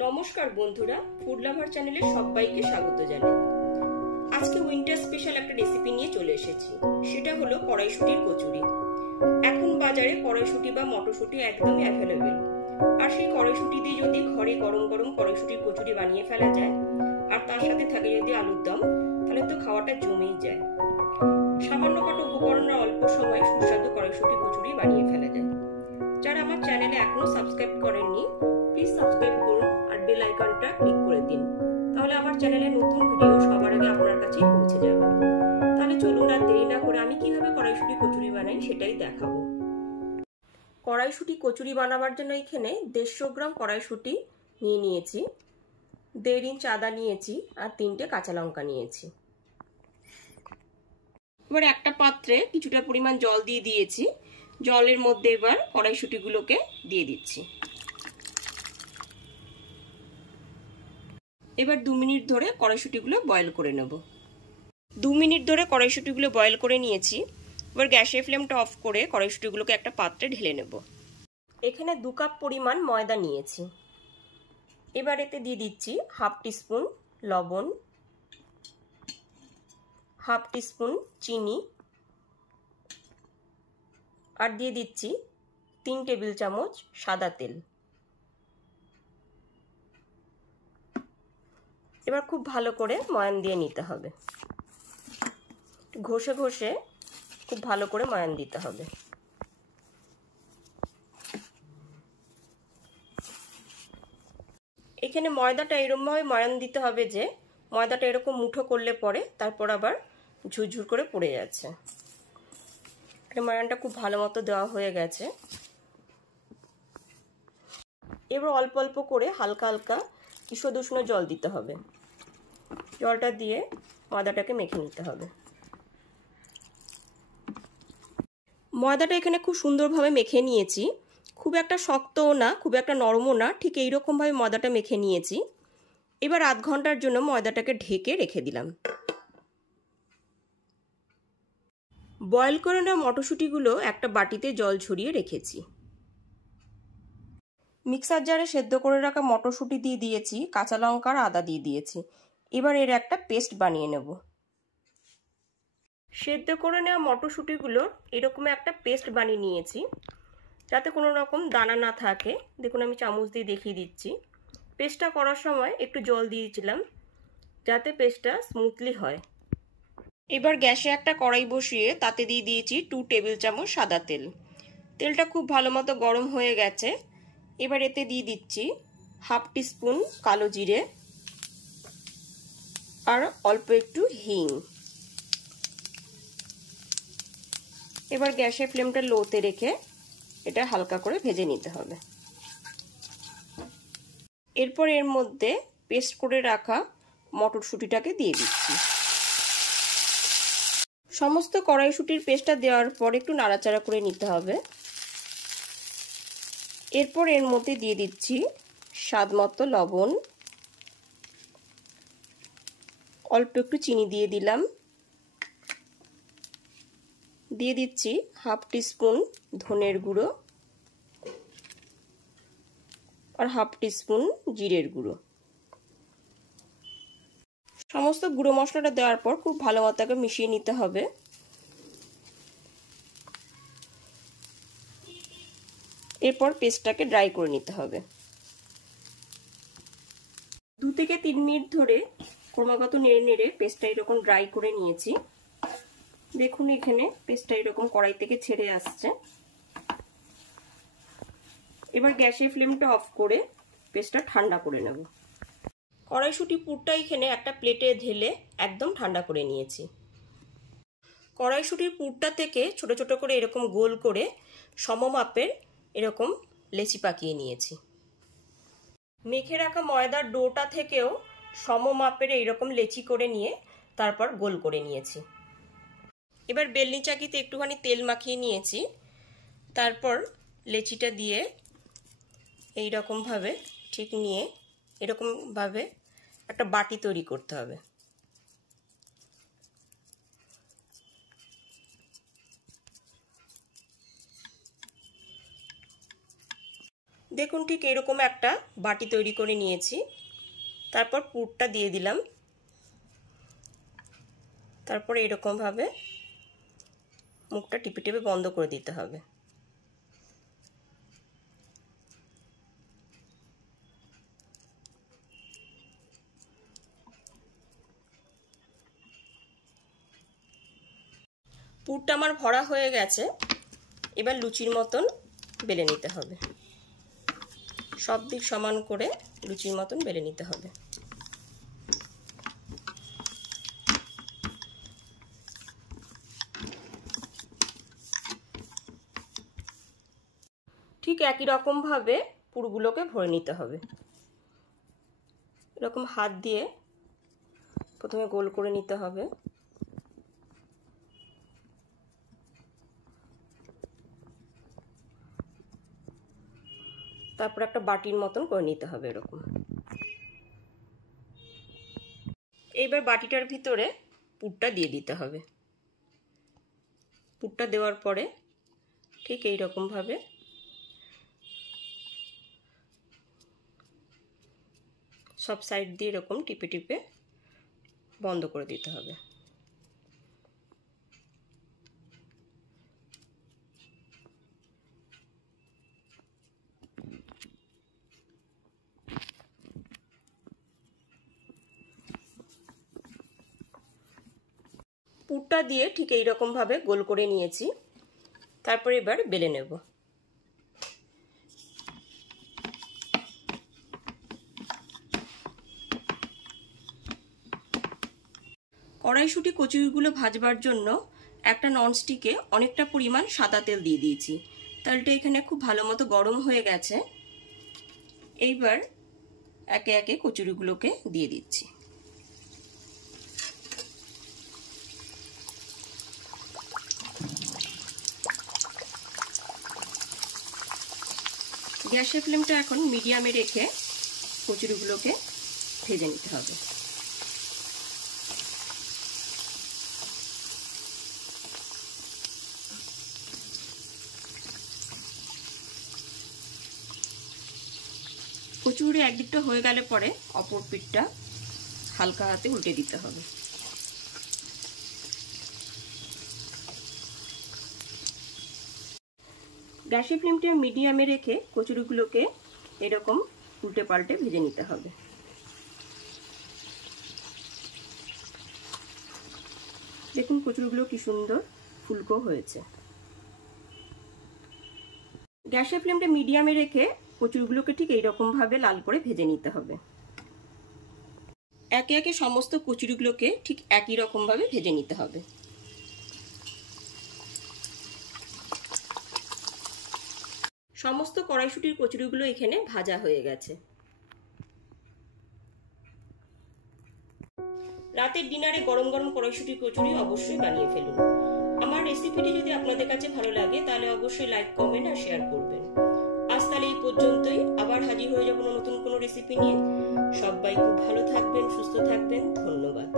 নমস্কার বন্ধুরা, food lover চ্যানেলে সবাইকে স্বাগত জানাই। আজকে উইন্টার স্পেশাল একটা রেসিপি নিয়ে চলে এসেছি। সেটা হলো কড়াইশুঁটির কচুরি। এখন বাজারে কড়াইশুঁটি বা মটরশুঁটি একদমই অ্যাভেলেবেল। আর সেই কড়াইশুঁটি দিয়ে যদি ঘরে গরম গরম কড়াইশুঁটির কচুরি বানিয়ে ফেলা যায়, আর তার সাথে থাকে যদি আলুর দম, তাহলে তো খাওয়াটা জমেই যায়। সামান্য কটা উপকরণের অল্প সময়ে সুস্বাদু কড়াইশুঁটির কচুরি বানিয়ে ফেলা যায়। যারা আমার চ্যানেলে এখনো সাবস্ক্রাইব করেননি, প্লিজ সাবস্ক্রাইব করুন আর বেল আইকনটা ক্লিক করে দিন। তাহলে আমার চ্যানেলে নতুন ভিডিও সবার আগে আপনার কাছে পৌঁছে যাবে। তাহলে চলুন আর দেরি না করে আমি কিভাবে কড়াইশুঁটি কচুরি বানাই সেটাই দেখাবো। কড়াইশুঁটি কচুরি বানাবার জন্য এখানে 150 গ্রাম কড়াইশুঁটি নিয়ে নিয়েছি, 1.5 ইঞ্চ আদা নিয়েছি আর 3টে কাঁচা লঙ্কা নিয়েছি। এবার একটা পাত্রে কিছুটা পরিমাণ জল দিয়ে দিয়েছি। জলের মধ্যে এবার কড়াইশুঁটিগুলোকে দিয়ে দিচ্ছি। এবার 2 মিনিট ধরে কড়াইশুঁটিগুলো বয়েল করে নেব। 2 মিনিট ধরে কড়াইশুঁটিগুলো বয়েল করে নিয়েছি। এবার গ্যাসের ফ্লেমটা অফ করে কড়াইশুঁটিগুলোকে একটা পাত্রে ঢেলে নেব। এখানে 2 কাপ পরিমাণ ময়দা নিয়েছি। এবার এতে দিয়ে দিচ্ছি 1/2 টিস্পুন লবণ, 1/2 টিস্পুন চিনি আর দিয়ে দিচ্ছি 3 টেবিল চামচ সাদা তেল। এবার খুব ভালো করে ময়ান দিয়ে নিতে হবে। ঘষে ঘষে খুব ভালো করে ময়ান দিতে হবে। এখানে ময়দাটা এরকমভাবে ময়ান দিতে হবে যে ময়দাটা এরকম মুঠো করলে পরে তারপর আবার ঝুরঝুর করে পড়ে যাচ্ছে। ময়ানটা খুব ভালো মতো দেওয়া হয়ে গেছে। এবার অল্প অল্প করে হালকা হালকা ঈষৎ উষ্ণ জল দিতে হবে। জলটা দিয়ে ময়দাটাকে মেখে নিতে হবে। ময়দাটা এখানে খুব সুন্দরভাবে মেখে নিয়েছি। খুব একটা শক্তও না, খুব একটা নরমও না, ঠিক এইরকমভাবে ময়দাটা মেখে নিয়েছি। এবার আধ ঘন্টার জন্য ময়দাটাকে ঢেকে রেখে দিলাম। বয়েল করে নেওয়া মটরশুঁটিগুলো একটা বাটিতে জল ঝরিয়ে রেখেছি। মিক্সার জারে সেদ্ধ করে রাখা মটরশুঁটি দিয়ে দিয়েছি, কাঁচা লঙ্কা আর আদা দিয়ে দিয়েছি। এবার এর একটা পেস্ট বানিয়ে নেব। সেদ্ধ করে নেওয়া মটরশুঁটিগুলোর এরকম একটা পেস্ট বানিয়ে নিয়েছি, যাতে কোনো রকম দানা না থাকে। দেখুন আমি চামচ দিয়ে দেখিয়ে দিচ্ছি। পেস্টটা করার সময় একটু জল দিয়েছিলাম যাতে পেস্টটা স্মুথলি হয়। এবার গ্যাসে একটা কড়াই বসিয়ে তাতে দিয়ে দিয়েছি 2 টেবিল চামচ সাদা তেল। তেলটা খুব ভালো মতো গরম হয়ে গেছে। এবার এতে দিয়ে দিচ্ছি 1/2 টিস্পুন কালো জিরে আর অল্প একটু হিং। এবার গ্যাসের ফ্লেমটা লোতে রেখে এটা হালকা করে ভেজে নিতে হবে। এরপর এর মধ্যে পেস্ট করে রাখা মটরশুঁটিটাকে দিয়ে দিচ্ছি। সমস্ত কড়াইশুঁটির পেস্টটা দেওয়ার পর একটু নাড়াচাড়া করে নিতে হবে। এরপর এর মধ্যে দিয়ে দিচ্ছি স্বাদ মতো লবণ, অল্প একটু চিনি দিয়ে দিলাম, দিয়ে দিচ্ছি 1/2 টিস্পুন ধনের গুঁড়ো আর 1/2 টিস্পুন জিরের গুঁড়ো। সমস্ত গুঁড়ো মশলাটা দেওয়ার পর খুব ভালো মতো মিশিয়ে নিতে হবে। এরপর পেস্টটাকে ড্রাই করে নিতে হবে। 2 থেকে 3 মিনিট ধরে ক্রমাগত নেড়ে নেড়ে পেস্টটা এরকম ড্রাই করে নিয়েছি। দেখুন এখানে পেস্টটা এরকম কড়াই থেকে ছেড়ে আসছে। এবার গ্যাসের ফ্লেমটা অফ করে পেস্টটা ঠান্ডা করে নেব। কড়াইশুঁটি পুরটা এখানে একটা প্লেটে ঢেলে একদম ঠান্ডা করে নিয়েছি। কড়াইশুঁটির পুরটা থেকে ছোট ছোট করে এরকম গোল করে সমমাপের এরকম লেচি পাকিয়ে নিয়েছি। মেখে রাখা ময়দার ডোটা থেকেও সমমাপের এইরকম লেচি করে নিয়ে তারপর গোল করে নিয়েছি। এবার বেলনি চাকিতে একটুখানি তেল মাখিয়ে নিয়েছি। তারপর লেচিটা দিয়ে এইরকমভাবে ঠিক নিয়ে এরকমভাবে একটা বাটি তৈরি করতে হবে। দেখুন ঠিক এরকম একটা বাটি তৈরি করে নিয়েছি। তারপর পুরটা দিয়ে দিলাম। তারপর এরকম ভাবে মুখটা টিপে টিপে বন্ধ করে দিতে হবে। পুরটা আমার ভরা হয়ে গেছে। এবার লুচির মতন বেলে নিতে হবে। সব দিক সমান করে লুচির মতন বেলে নিতে হবে। ঠিক একই রকম ভাবে পুরগুলোকে ভরে নিতে হবে। এরকম হাত দিয়ে প্রথমে গোল করে নিতে হবে। তারপর একটা বাটির মতন করে নিতে হবে এরকম। এইবার বাটিটার ভিতরে পুরটা দিয়ে দিতে হবে। পুরটা দেওয়ার পরে ঠিক এই রকম ভাবে সব সাইড দিয়ে এরকম টিপে টিপে বন্ধ করে দিতে হবে। পুরটা দিয়ে ঠিক এই রকম ভাবে গোল করে নিয়েছি। তারপর এবার বেলে নেব। কড়াইশুঁটি কচুরিগুলো ভাজবার জন্য একটা ননস্টিকে অনেকটা পরিমাণ সাদা তেল দিয়ে দিয়েছি। তেলটা এখানে খুব ভালো মতো গরম হয়ে গেছে। এইবার একে একে কচুরিগুলোকে দিয়ে দিচ্ছি। গ্যাসের ফ্লেমটা এখন মিডিয়ামে রেখে কচুরিগুলোকে ভেজে নিতে হবে। কচুরি একদিকটা হয়ে গেলে পরে অপর পিঠটা হালকা হাতে উল্টে দিতে হবে। গ্যাসের ফ্লেমটা মিডিয়ামে রেখে কচুরিগুলোকে এরকম উল্টে পাল্টে ভেজে নিতে হবে। দেখুন কচুরিগুলো কি সুন্দর ফুলকো হয়েছে। গ্যাসের ফ্লেমটা মিডিয়ামে রেখে কচুরিগুলোকে ঠিক এইরকম ভাবে লাল করে ভেজে নিতে হবে। একে একে সমস্ত কচুরিগুলোকে ঠিক একই রকম ভাবে ভেজে নিতে হবে। সমস্ত কড়াইশুঁটির কচুরিগুলো এখানে ভাজা হয়ে গেছে। রাতের ডিনারে গরম গরম কড়াইশুঁটির কচুরি অবশ্যই বানিয়ে ফেলুন। আমার রেসিপিটি যদি আপনাদের কাছে ভালো লাগে তাহলে অবশ্যই লাইক, কমেন্ট আর শেয়ার করবেন। আজ তাহলে এই পর্যন্তই। আবার হাজির হয়ে যাব নতুন কোনো রেসিপি নিয়ে। সবাই খুব ভালো থাকবেন, সুস্থ থাকবেন। ধন্যবাদ।